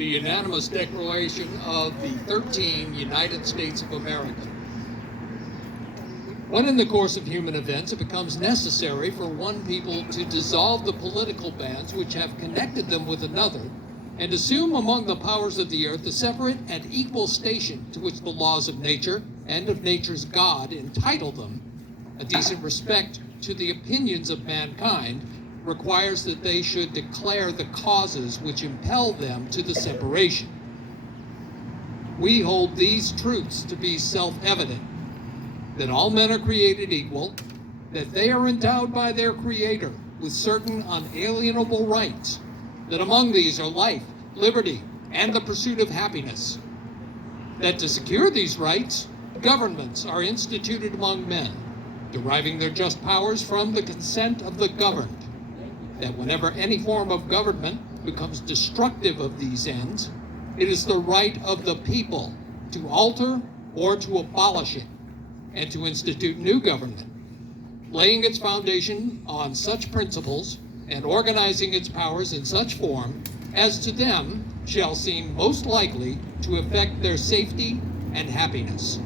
the unanimous declaration of the 13 United States of America. When in the course of human events it becomes necessary for one people to dissolve the political bands which have connected them with another, and assume among the powers of the earth a separate and equal station to which the laws of nature and of nature's God entitle them, a decent respect to the opinions of mankind requires that they should declare the causes which impel them to the separation. We hold these truths to be self-evident, that all men are created equal, that they are endowed by their Creator with certain unalienable rights, that among these are life, liberty, and the pursuit of happiness, that to secure these rights, governments are instituted among men, deriving their just powers from the consent of the governed, that whenever any form of government becomes destructive of these ends, it is the right of the people to alter or to abolish it, and to institute new government, laying its foundation on such principles and organizing its powers in such form as to them shall seem most likely to affect their safety and happiness.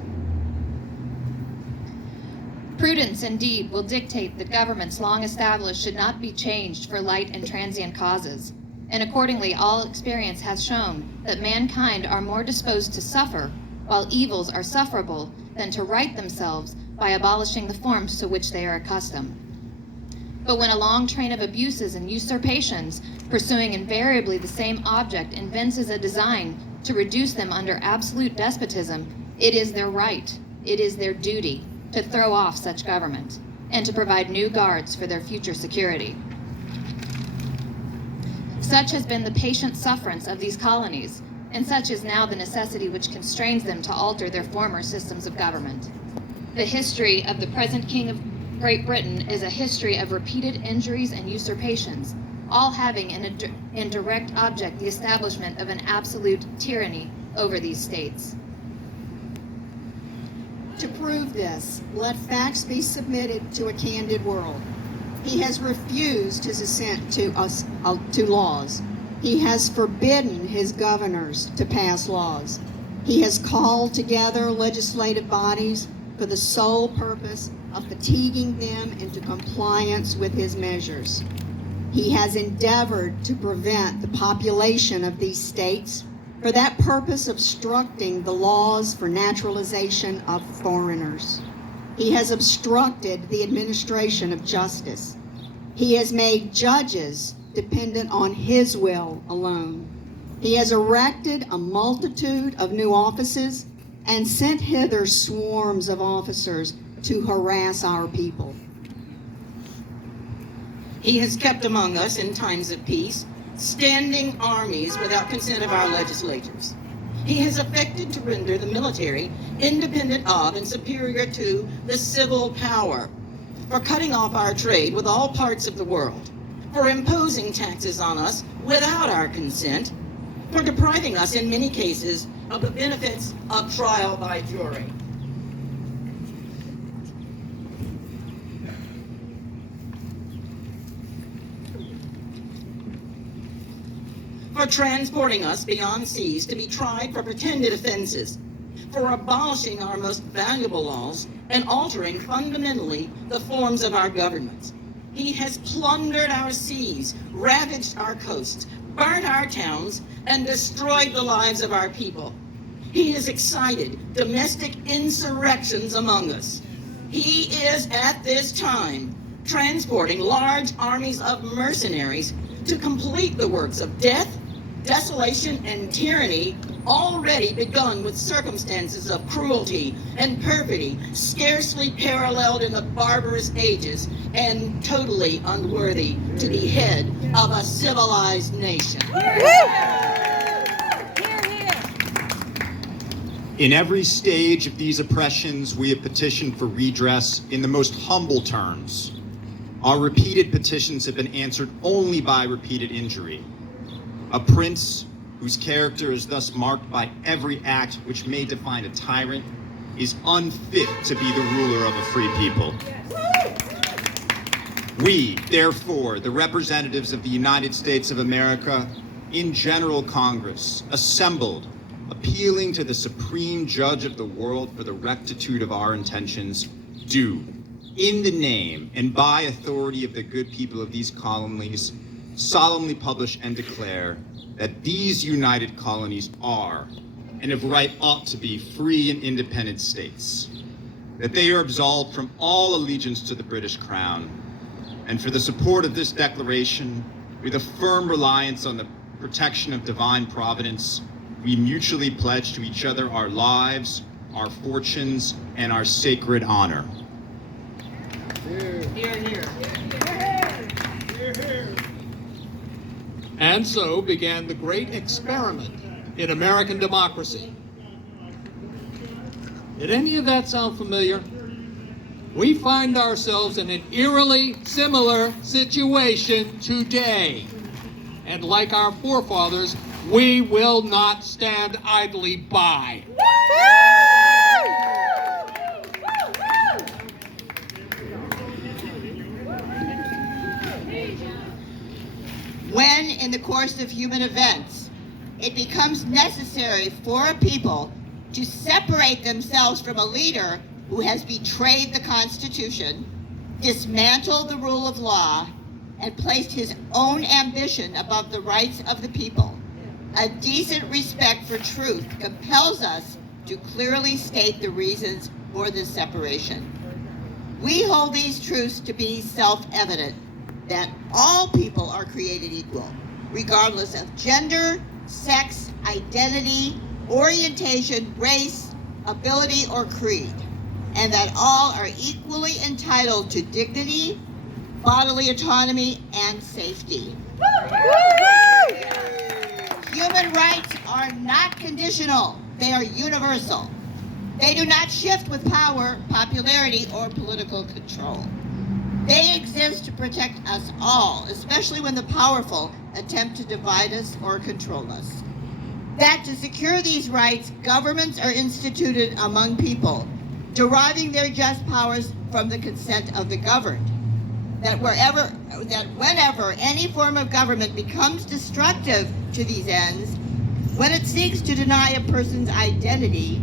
Prudence indeed will dictate that governments long established should not be changed for light and transient causes, and accordingly all experience has shown that mankind are more disposed to suffer while evils are sufferable than to right themselves by abolishing the forms to which they are accustomed. But when a long train of abuses and usurpations, pursuing invariably the same object, evinces a design to reduce them under absolute despotism, it is their right, it is their duty, to throw off such government, and to provide new guards for their future security. Such has been the patient sufferance of these colonies, and such is now the necessity which constrains them to alter their former systems of government. The history of the present King of Great Britain is a history of repeated injuries and usurpations, all having in direct object the establishment of an absolute tyranny over these states. To prove this, let facts be submitted to a candid world. He has refused his assent to laws. He has forbidden his governors to pass laws. He has called together legislative bodies for the sole purpose of fatiguing them into compliance with his measures. He has endeavored to prevent the population of these states for that purpose obstructing the laws for naturalization of foreigners. He has obstructed the administration of justice. He has made judges dependent on his will alone. He has erected a multitude of new offices and sent hither swarms of officers to harass our people. He has kept among us in times of peace standing armies without consent of our legislatures. He has affected to render the military independent of and superior to the civil power, for cutting off our trade with all parts of the world, for imposing taxes on us without our consent, for depriving us in many cases of the benefits of trial by jury. For transporting us beyond seas to be tried for pretended offenses, for abolishing our most valuable laws and altering fundamentally the forms of our governments. He has plundered our seas, ravaged our coasts, burnt our towns, and destroyed the lives of our people. He has excited domestic insurrections among us. He is at this time transporting large armies of mercenaries to complete the works of death, desolation, and tyranny already begun with circumstances of cruelty and perfidy scarcely paralleled in the barbarous ages and totally unworthy to be head of a civilized nation. In every stage of these oppressions, we have petitioned for redress in the most humble terms. Our repeated petitions have been answered only by repeated injury. A prince whose character is thus marked by every act which may define a tyrant is unfit to be the ruler of a free people. We, therefore, the representatives of the United States of America, in General Congress, assembled, appealing to the supreme judge of the world for the rectitude of our intentions, do, in the name and by authority of the good people of these colonies, solemnly publish and declare that these united colonies are, and of right ought to be, free and independent states, that they are absolved from all allegiance to the British Crown, and for the support of this declaration, with a firm reliance on the protection of divine providence, we mutually pledge to each other our lives, our fortunes, and our sacred honor. Here, here. And so began the great experiment in American democracy. Did any of that sound familiar? We find ourselves in an eerily similar situation today. And like our forefathers, we will not stand idly by. When, in the course of human events, it becomes necessary for a people to separate themselves from a leader who has betrayed the Constitution, dismantled the rule of law, and placed his own ambition above the rights of the people, a decent respect for truth compels us to clearly state the reasons for this separation. We hold these truths to be self-evident, that all people are created equal, regardless of gender, sex, identity, orientation, race, ability, or creed, and that all are equally entitled to dignity, bodily autonomy, and safety. Human rights are not conditional, they are universal. They do not shift with power, popularity, or political control. They exist to protect us all, especially when the powerful attempt to divide us or control us. That to secure these rights, governments are instituted among people, deriving their just powers from the consent of the governed. That whenever any form of government becomes destructive to these ends, when it seeks to deny a person's identity,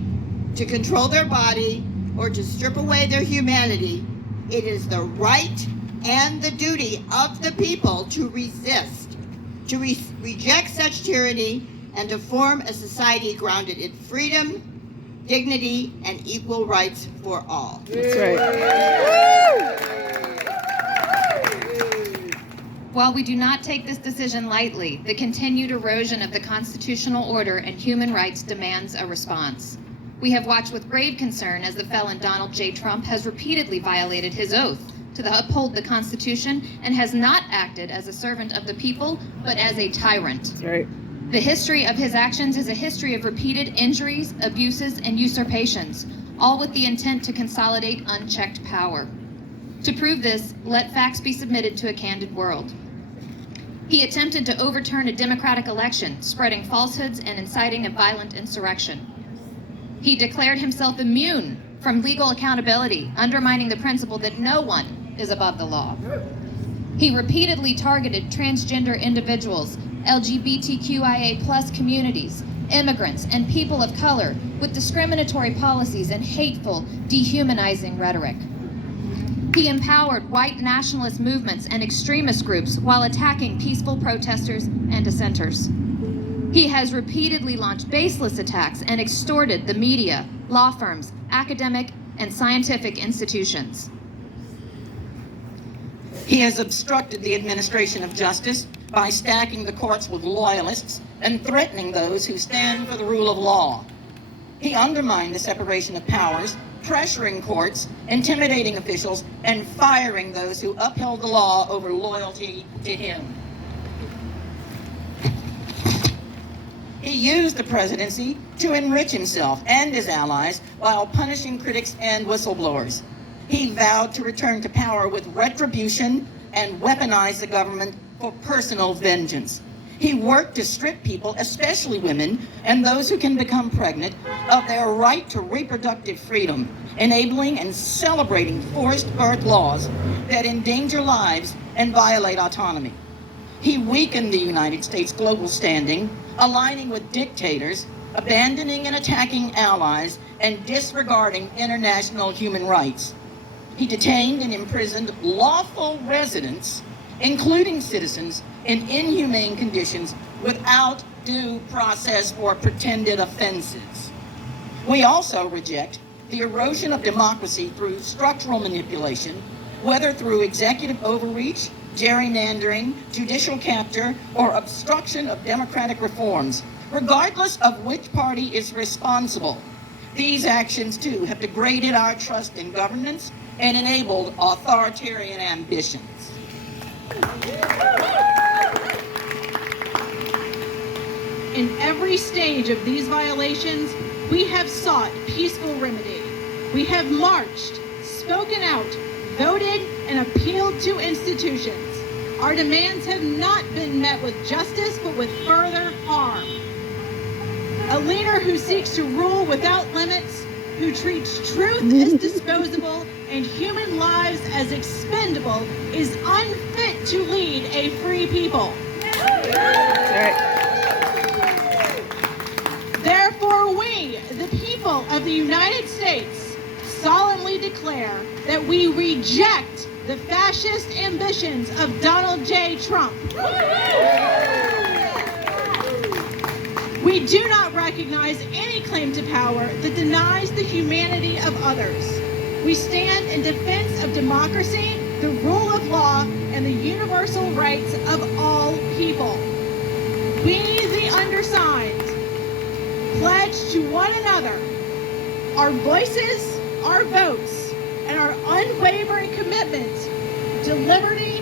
to control their body, or to strip away their humanity, it is the right and the duty of the people to resist, to reject such tyranny, and to form a society grounded in freedom, dignity, and equal rights for all. That's right. While we do not take this decision lightly, the continued erosion of the constitutional order and human rights demands a response. We have watched with grave concern as the felon Donald J. Trump has repeatedly violated his oath to uphold the Constitution and has not acted as a servant of the people, but as a tyrant. That's right. The history of his actions is a history of repeated injuries, abuses, and usurpations, all with the intent to consolidate unchecked power. To prove this, let facts be submitted to a candid world. He attempted to overturn a democratic election, spreading falsehoods and inciting a violent insurrection. He declared himself immune from legal accountability, undermining the principle that no one is above the law. He repeatedly targeted transgender individuals, LGBTQIA+ communities, immigrants, and people of color with discriminatory policies and hateful, dehumanizing rhetoric. He empowered white nationalist movements and extremist groups while attacking peaceful protesters and dissenters. He has repeatedly launched baseless attacks and extorted the media, law firms, academic, and scientific institutions. He has obstructed the administration of justice by stacking the courts with loyalists and threatening those who stand for the rule of law. He undermined the separation of powers, pressuring courts, intimidating officials, and firing those who upheld the law over loyalty to him. He used the presidency to enrich himself and his allies while punishing critics and whistleblowers. He vowed to return to power with retribution and weaponize the government for personal vengeance. He worked to strip people, especially women and those who can become pregnant, of their right to reproductive freedom, enabling and celebrating forced birth laws that endanger lives and violate autonomy. He weakened the United States' global standing, aligning with dictators, abandoning and attacking allies, and disregarding international human rights. He detained and imprisoned lawful residents, including citizens, in inhumane conditions without due process for pretended offenses. We also reject the erosion of democracy through structural manipulation, whether through executive overreach, gerrymandering, judicial capture, or obstruction of democratic reforms, regardless of which party is responsible. These actions, too, have degraded our trust in governance and enabled authoritarian ambitions. In every stage of these violations, we have sought peaceful remedy. We have marched, spoken out, voted, and appealed to institutions. Our demands have not been met with justice, but with further harm. A leader who seeks to rule without limits, who treats truth as disposable and human lives as expendable, is unfit to lead a free people. Therefore, we, the people of the United States, solemnly declare that we reject the fascist ambitions of Donald J. Trump. We do not recognize any claim to power that denies the humanity of others. We stand in defense of democracy, the rule of law, and the universal rights of all people. We, the undersigned, pledge to one another our voices, our votes, and our unwavering commitment to liberty,